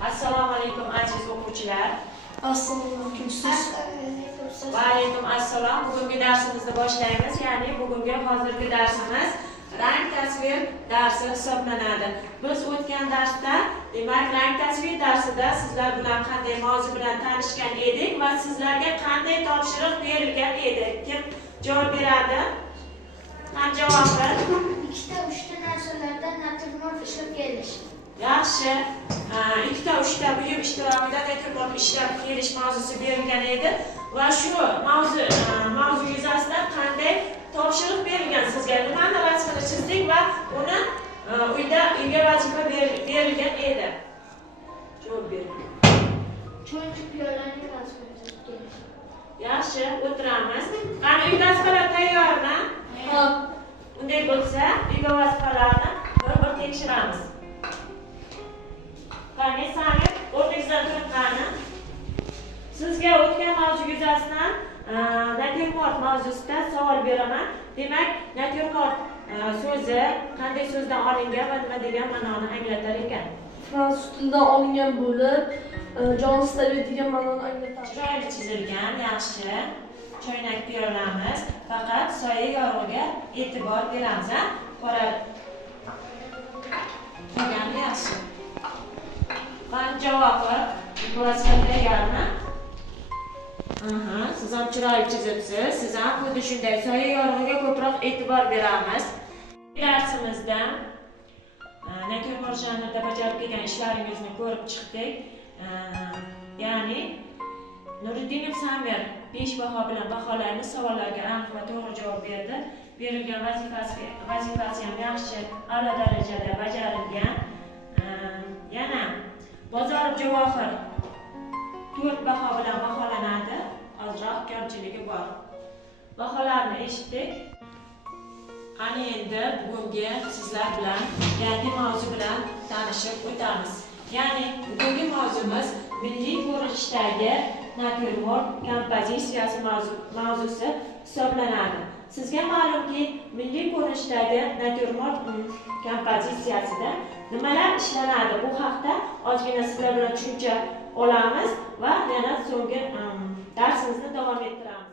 Assalomu alaykum aziz o'quvchilar. Assalomu alaykum. Va alaykum assalom. Bugungi darsimizni boshlaymiz. Ya'ni bugungi hozirgi darsimiz rang tasvir darsi hisoblanadi. Biz o'tgan darsda, demak, rang tasvir darsida sizlar bilan qanday mavzu bilan tanishgan edik va sizlarga qanday topshiriq berilgan edi. Kim javob beradi? Ham javobi ikkita uchta narsalardan naturmort ishlab kelish. Yaxshi. Ikkita uchta buyum ishtirokida naturmort ishlab kelish mavzusi berilgan edi va shu mavzu yuzasidan qanday topshiriq berilgan sizga? Nimani rasmini chizdik va uni uyga vazifa berilgan edi. Javob bering. Cho'nchi piyolani rasmini chizib kelish. Yaxshi, o'tiramiz. Qani uy vazifalar tayyormi? Xo'p. Unday bo'lsa, uyga vazifalarni bir tekshiramiz. Qani Samir, o'rningizdan turib qani. Sizga o'tgan mavzu yuzasidan naturmort mavzusida savol beraman. Demak, naturmort so'zi qanday so'zdan olingan va nima degan ma'noni anglatar ekan? Fransuz tilidan olingan bo'lib, jonsiz tabiat degan ma'noni anglatadi. Chiroyli chizilgan, yaxshi. Choynak piyolamiz. Faqat soya yorug'iga e'tibor beramiz, ha? Qora. Qolgani yaxshi. Qani javobi ko'rasizlar tayyormi? Siz ham chiroyli chizibsiz. Siz ham xuddi shunday soya yorug'iga ko'proq e'tibor beramiz. Darsimizda naturmort janrida bajarib kelgan ishlaringizni ko'rib chiqdik. Ya'ni Nuriddinov Samir 5 baho bilan baholarni savollarga aniq va to'g'ri javob berdi. Berilgan vazifasi ham yaxshi, a'lo darajada bajarilgan. Yana Bozorov Javohir 4 baho bilan baholanadi. Ozroq kamchiligi bor. Baholarni eshitdik. Qani endi bugungi sizlar bilan yangi mavzu bilan tanishib o'tamiz. Ya'ni bugungi mavzumiz milliy ko'rinishdagi naturmort kompozitsiyasi mavzusi hisoblanadi. Sizga ma'lumki, milliy ko'rinishdagi naturmort kompozitsiyasida nimalar ishlanadi? Bu haqda ozgina sizlar bilan tushuncha olamiz va yana so'nggi darsimizni davom ettiramiz.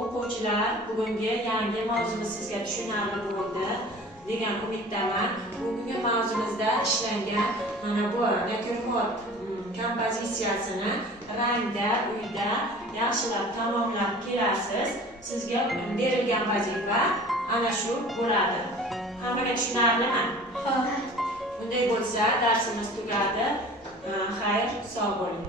O'quvchilar, bugungi yangi mavzumiz sizga tushunarli bo'ldi degan umiddaman. Bugungi mavzumizda ishlangan mana bu naturmort kompozitsiyasini rangda, uyda yaxshilab tamomlab kelasiz. Sizga berilgan vazifa ana shu bo'ladi. Hammaga tushunarlimi? Ha. Bunday bo'lsa, darsimiz tugadi. Xayr, sog' bo'ling.